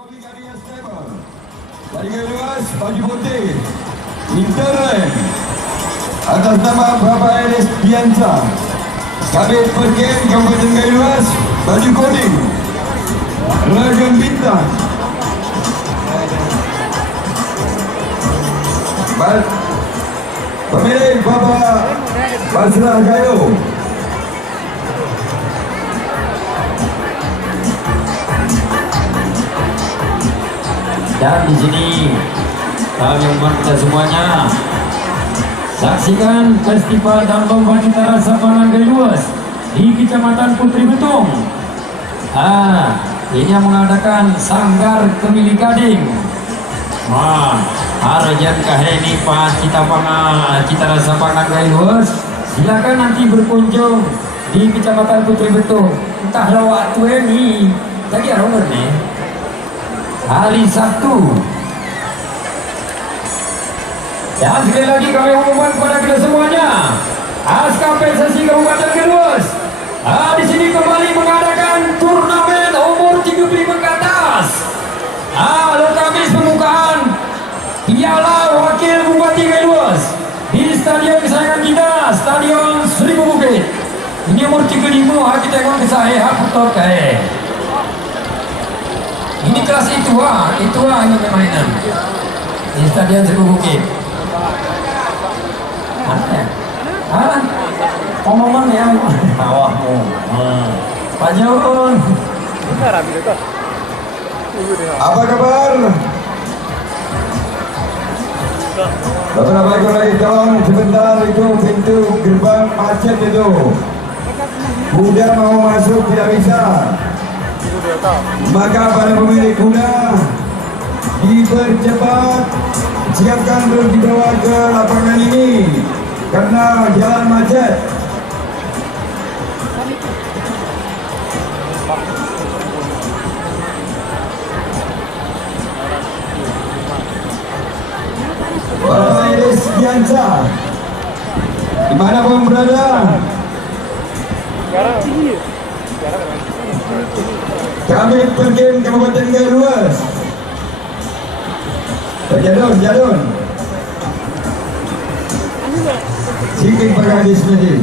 Dari Galuas, baju putih Interland atas nama Bapak Elis Piansa. Kabit Perken Kabupaten Galuas, baju kuning Ragam Bintang. Pemilik Bapak Basrah Gayo. Dan di sini kami umat kita semuanya saksikan festival dan lomba cita rasa pangan Galuas di Kecamatan Putri Betung. Ini yang mengadakan Sanggar Kemili Gading. Harajan kaheni pas cita rasa pangan Galuas. Silakan nanti berkunjung di Kecamatan Putri Betung. Entahlah waktu ini tadi nomor nih. Hari Sabtu. Dan sekali lagi kami umumkan kepada kita semuanya, ASKP Sesi Kabupaten Galuas di sini kembali mengadakan turnamen umur 75 ke atas. Kamis pembukaan Piala Wakil Bupati Galuas di stadion kesayangan kita, Stadion Seribu Bukit. Ini umur 35, kita tengok kisah hak putar kae. Ini kelas itu ini permainan di Stadion Seribu Bukit. Omongan ya, awakmu. Pak Jaun. Apa kabar? Beberapa ekor lagi kawan, sebentar itu pintu gerbang macet itu. Kuda mau masuk tidak bisa. Maka para pemilik kuda dipercepat, siapkan terus dibawa ke lapangan ini karena jalan macet. Bapak Elis Piansa, dimanapun berada, kami Perken Kabupaten Galuas. Jadun. Sikit pakai di sini.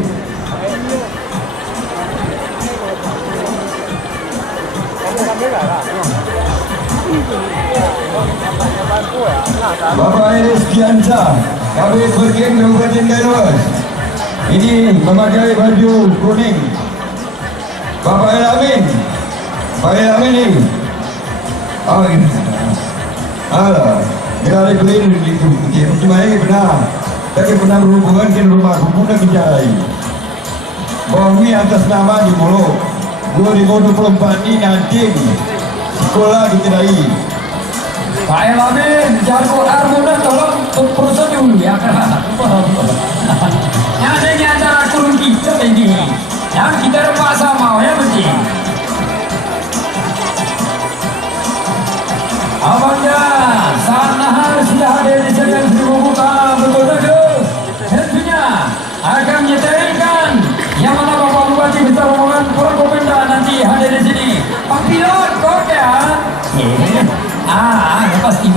Bapak Elis Piansa, kami Perken Kabupaten Galuas. Ini memakai baju kuning. Bapak Elamin. Pak Elamin ini. Kita ada beli di cuma ini benar. Tapi pernah berhubungan ke rumah aku pun dah bicara. Bumi atas nama di Molo. 2024 ini nanti sekolah dikendai. Pak Elamin, jago armada tolong perusahaan dulu ya. Yang ada antara kurun kita ini. Yang kita dapat sama ya betul. Abangnya saat nahar sudah hadir di Stadion Seribu Bukit, betul betul. Tentunya akan menyetelkan yang mana Bapak Bupati bersama dengan Forkopimda nanti hadir di sini. Pak Pilot kok ya? Pasti.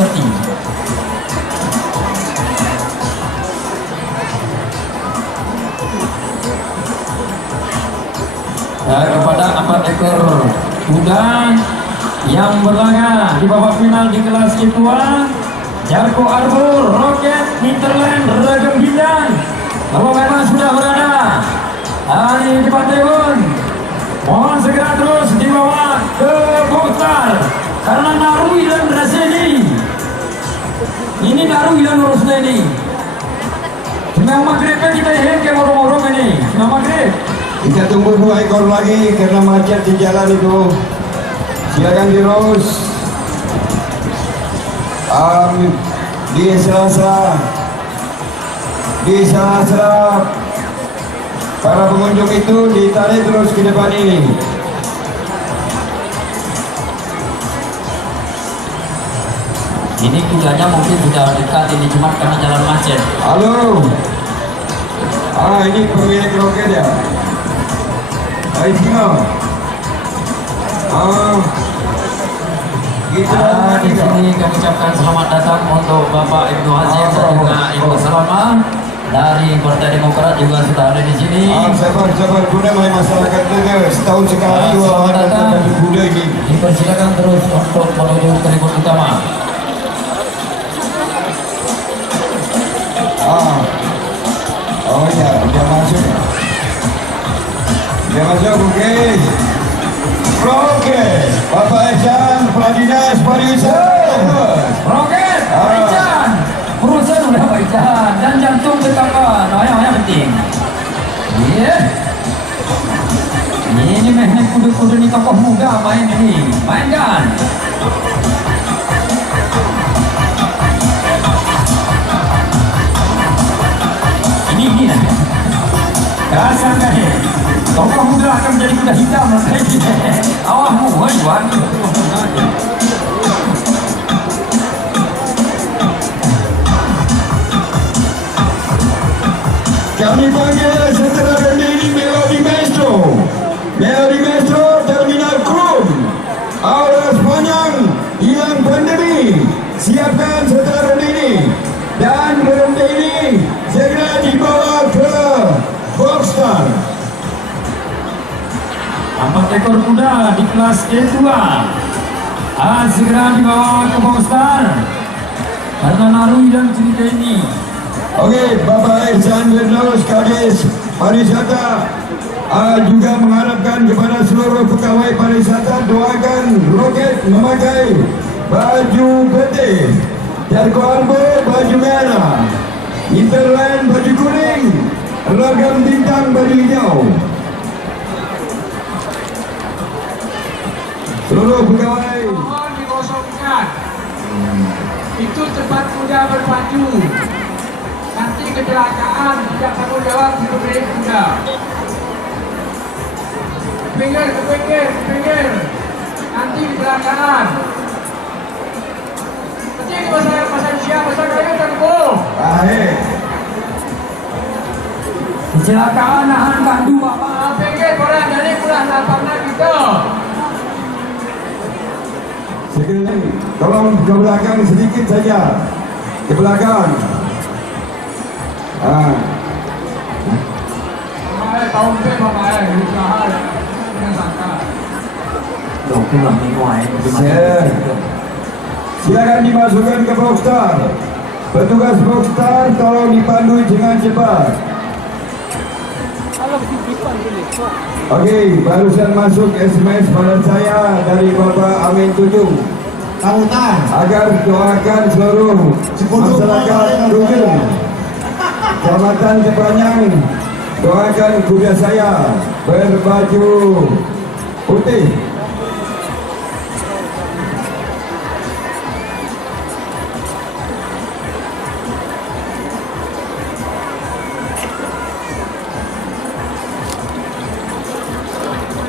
Kepada 4 ekor kuda yang berlaga di babak final di kelas kedua, Jarko Arbor, Roket, Interland, Ragam Bintang. Kalau memang sudah berada di depan tribun, mohon segera terus dibawa ke Bogor karena Narui dan Raseni. Ini Narui dan Raseni. Cuma maghrib kita ke morong-morong ini. Cuma maghrib. Kita tunggu 2 ekor lagi karena macet di jalan itu. Silakan terus. Di sela-sela para pengunjung itu ditarik terus ke depan ini. Ini kudanya mungkin sudah dekat ini cuma karena jalan macet. Halo. Ini pemilik roket ya. Ayo semua. Di sini kami ucapkan selamat datang untuk Bapak Ibnu Hazim dan juga Ibu Salama dari Partai Demokrat juga sudah ada di sini. Sabar guna oleh masyarakat kita setahun sekali ada kuda ini. Dipersilakan terus untuk menuju tribun utama. Oh ya, dia masuk. Oke. Roket, Bapak Ejan, Kepala Dinas Pariwisata. Roket, Ican, perusahaan udah Pak Ican dan jantung tekankan, yang penting. Iya. Ini memang kudu-kudu nih tokoh muda main ini, mainkan. Ini nah. Kasar kan ya? Tokoh muda akan menjadi kuda hitam lagi. Awahmu, woi, waduh. Kami panggil setelah berdiri Melody Maestro. Melody Maestro Terminal Krum. Aura sepanjang hilang pandemi. Siapkan setelah berdiri. Dan berdiri segera dibawa ke Boxstar. 4 ekor kuda di kelas K2 segera dibawa ke Boxstar karena narui dan cerita ini. Oke, Bapak Irsan Firdaus Kadis Pariwisata juga mengharapkan kepada seluruh pegawai pariwisata doakan Roket memakai baju putih, Jarko Arbo baju merah, Interland baju kuning, Ragam Bintang baju hijau. Seluruh pegawai Mohon dikosongkan. Itu tempat kuda berpacu. Nanti kecelakaan tidak tanggung jawab di pemilik kuda. Pinggir. Nanti di belakang. Nanti di masa siap, masa kaya tergol. Baik. Kecelakaan nahan kandu Bapak. Pinggir orang dari pulang lapangnya kita. Sekali, tolong ke belakang sedikit saja. Ke belakang. Tahun ini Bapak usaha yang sangka. Pulang nih wae. Silakan dimasukkan ke Boxstar. Petugas Boxstar tolong dipandu dengan cepat. Oke, barusan masuk SMS pada saya dari Bapak Amin Tunjung. Agar doakan seluruh masyarakat Tunjung, Kecamatan Kepanjang, doakan kuda saya berbaju putih.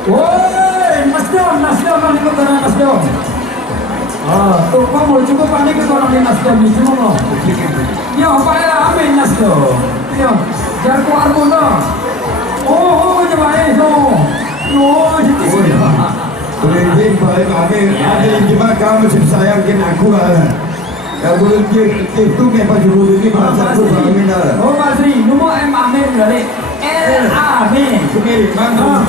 Woi, Nasdem kan ikut dengan Nasdem. Tuh kamu cukup panik ke orang di Nasdem ini cuma lo. Ya, apa ya amin Nasdem. Ya, Jarko Arbono. Oh, coba itu. Oh, jadi sini. Berhenti paling Amin. Amin cuma kamu masih sayangkan aku lah. Ya boleh itu apa judul ini bahasa aku Amin lah. Oh, Basri, nomor M Amin dari L Amin. Oke, mantap.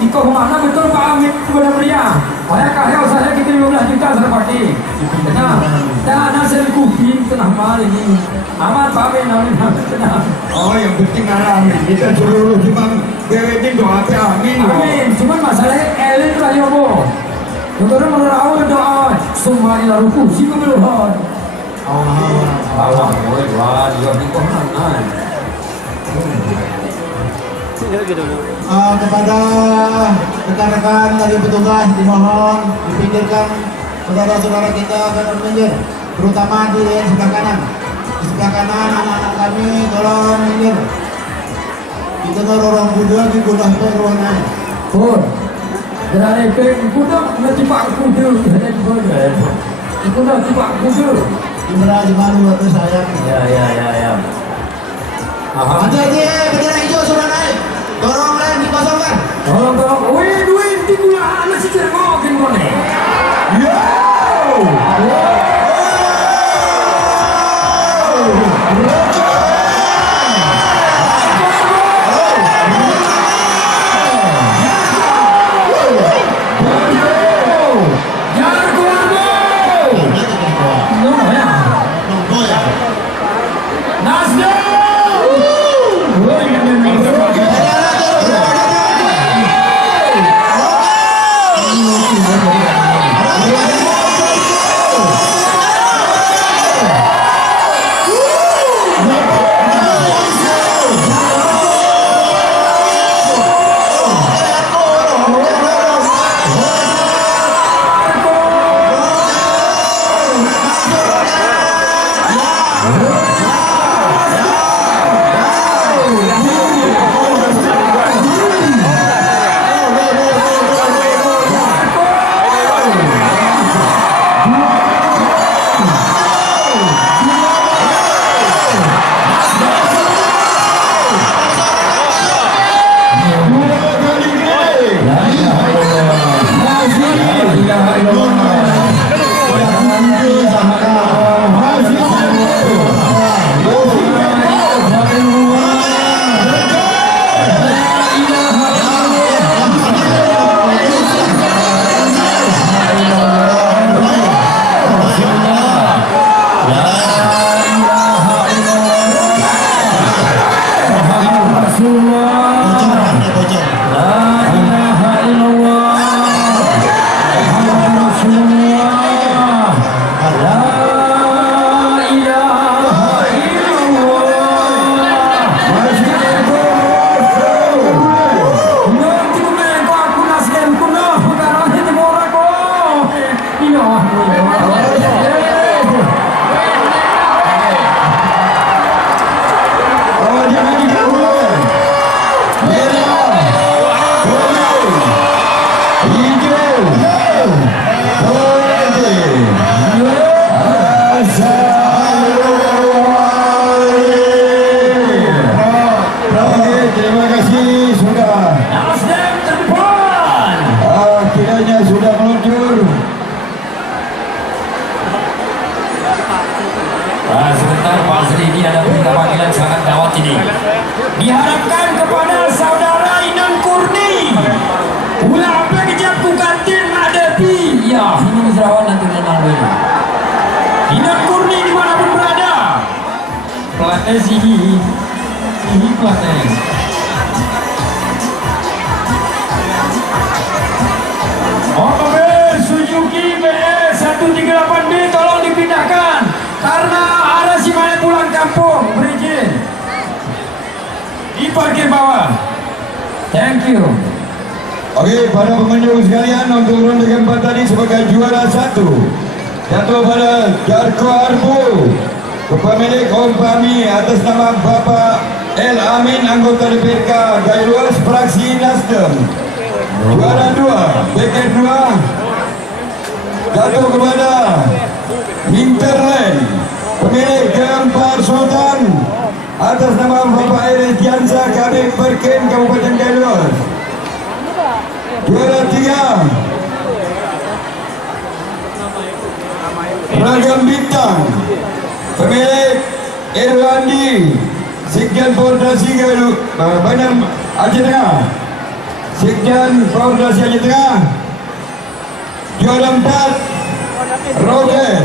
Iko kemana betul Pak Amin kepada beliau? Saya kahel saya kita 15 juta saya pakai. Nah, dana saya kuping kenapa ini? Aman Pak Amin, tenang. Oh, yang penting ada Amin. Kita seluruh cuma beretin doa Amin. Amin. Cuman masalahnya elit lah ya bo. Untuk merawat doa semua ila ruku sih kebeluhan. Allah, boy, wah dia di komanan. Kepada rekan-rekan dari petugas dimohon dipinggirkan saudara-saudara kita ke minggir, terutama di sebelah kanan. Di sebelah kanan anak-anak kami tolong minggir. Kita orang kuda di kuda peruangan. Pun, dari kuda nanti pak kuda dari kuda. Kuda pak kuda. Indra di mana waktu saya? Ya. Hati-hati, bendera hijau sudah naik. Dorong rem dikosongkan. Tolong. Wih, duit tinggal anak si cermokin kone. Ya. Dino. Awal jangan dikabulkan. Merah, kuning, hijau, putih. Oke, terima kasih sudah. Nasdem terdepan. Kiranya sudah meluncur. Sebentar Pak Sri, ini ada berita panggilan sangat gawat ini. Diharapkan kepada saudara Inan Kurni. Pula apa kejap kukantin hadapi. Ya, ini Misrawan nanti menang ini. Inan Kurni dimanapun berada. Pelatih sini. Ini pelatih. Mobil Suzuki BS 138B tolong dipindahkan karena ada si mana pulang kampung, berizin di parkir bawah. Thank you. Oke, para pengunjung sekalian, untuk ronde keempat tadi sebagai juara 1 jatuh pada Jarko Arbu, pemilik Kompami atas nama Bapak El Amin, anggota DPRK Gailuas fraksi Nasdem. Juara 2, Beker 2 jatuh kepada Hinterland, pemilik keempat Sultan atas nama Bapak Iris Jansa Kabin Perkin Kabupaten Gailuas. Juara 3, Ragam Bintang, pemilik Irwandi, Sekjen Koordinasi Bandar Aceh Tengah, Sekjen Koordinasi Aceh Tengah. Juara 4, Roger,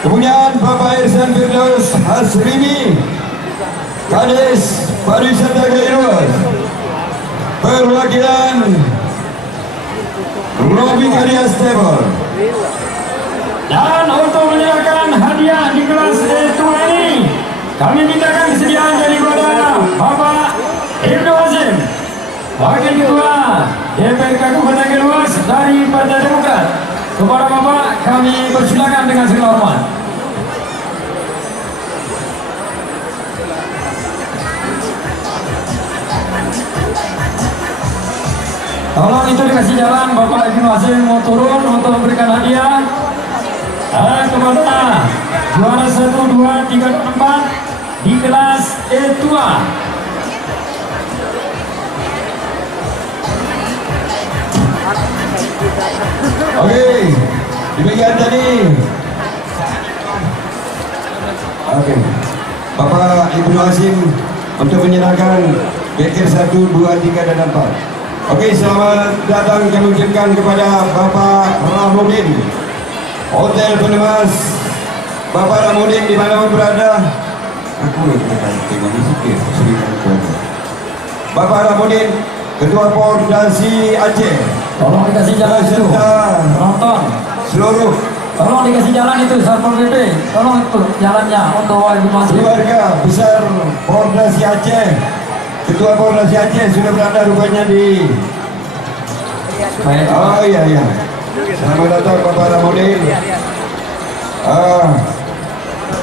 kemudian Bapak Irsan Firdaus Hasrimi, Kades Pariwisata Gailuas. Perwakilan Robi Karya Stable. Dan untuk menyerahkan hadiah di kelas E2 ini, kami mintakan kesediaan daripada Bapak Ibnu Azim, Wakil Ketua DPRK Kabupaten Gailuas dari Partai Demokrat. Kepada Bapak kami persilakan dengan segala hormat. Tolong itu dikasih jalan, Bapak Ibnu Azim mau turun untuk memberikan hadiah. Dan kepada juara 1, 2, 3, 4 di kelas E2. Oke, demikian tadi. Oke, Bapak Ibnu Azim untuk menyerahkan Beker 1, 2, 3, dan 4. Oke, selamat datang kami ucapkan kepada Bapak Ramudin, Hotel Penemas. Bapak Ramudin di mana berada? Aku Bapak Ramudin, Ketua Koordinasi Aceh. Tolong dikasih jalan itu, penonton. Seluruh Tolong dikasih jalan itu, Satpol PP. Tolong itu jalannya untuk Ibnu Azim. keluarga besar Koordinasi Aceh. Ketua Koordinasi Aceh sudah berada rupanya di. Oh iya iya. Selamat datang Bapak Ramudin.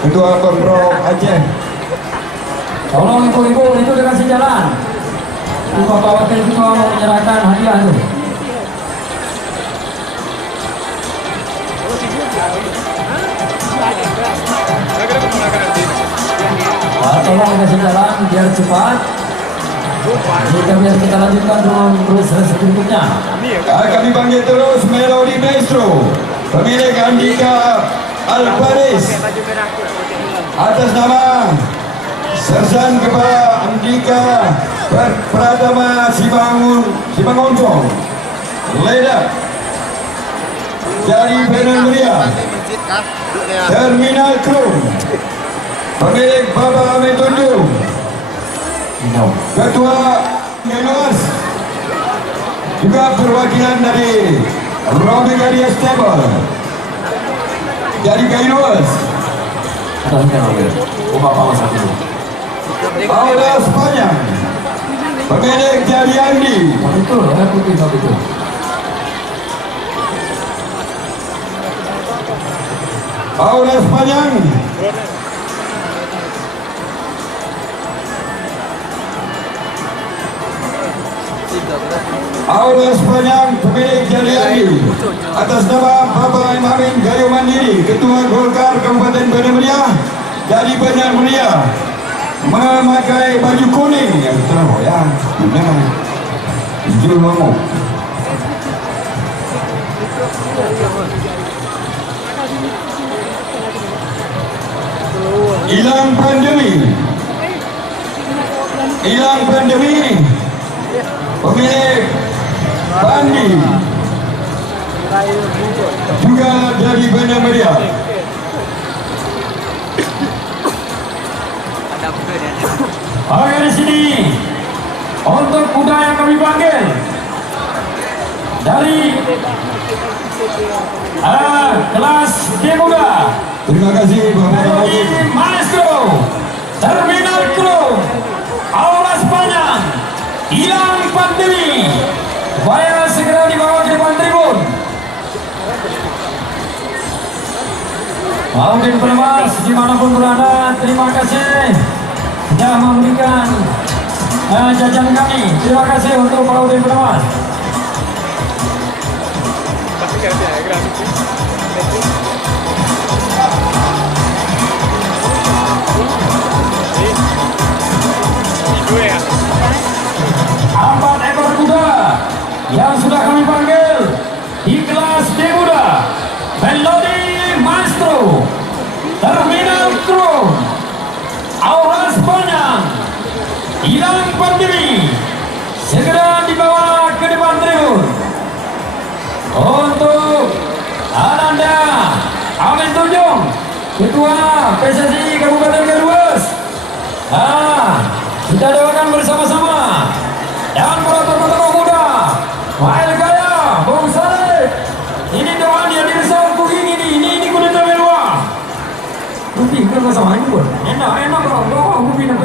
Ketua Pemprov Aceh. Tolong ibu-ibu itu dikasih jalan. Bapak Wakil Ketua mau menyerahkan hadiah itu. Tolong dikasih jalan biar cepat. Jika biar kita lanjutkan dengan proses berikutnya. Kami panggil terus Melody Maestro, pemilik Andika Alvaris, atas nama Sersan Kepala Andika Pratama Simangonjong, Ledak dari Penamuria, Terminal Krum, pemilik Bapak Amin Tunjung, Ketua Gailuas, juga perwakilan dari Robi Karya Stable dari Gailuas, Paula Spanyang, pemilik dari Andi, Betul, putih betul. Aura sepanjang. Aura sepanjang pemilik Jaliani atas nama Bapak Imamin Gayo Mandiri, Ketua Golkar Kabupaten Bandar Mulia dari Bandar Mulia, memakai baju kuning yang terang ya, benar, hijau lomo. Hilang pandemi, hilang pandemi. Pemilik Bandi juga dari Bandar Mulia. Oke, di sini untuk kuda yang kami panggil dari kelas D muda. Terima kasih Bapak Melodi Maestro, Terminal Crew, Aura sepanjang, hilang pandemi, supaya segera dibawa ke depan tribun. Mungkin pelepas dimanapun berada, terima kasih sudah memberikan jajan kami. Terima kasih untuk Pak Udin Pelepas. Empat ekor kuda yang sudah kami panggil di kelas D muda, Melodi Maestro, Terminal Crew, Aura sepanjang, hilang pandemi, segera dibawa ke depan tribun. Untuk Ananda Amin Tunjung, Ketua PSSI Kabupaten Kaluas, kita doakan bersama-sama. Dan para tokoh-tokoh muda, Wael Gaya, Bung Saleh, ini doa dia di resor begini nih, ini kuda termewah. Nanti kita sama ini pun, enak bro, doa begini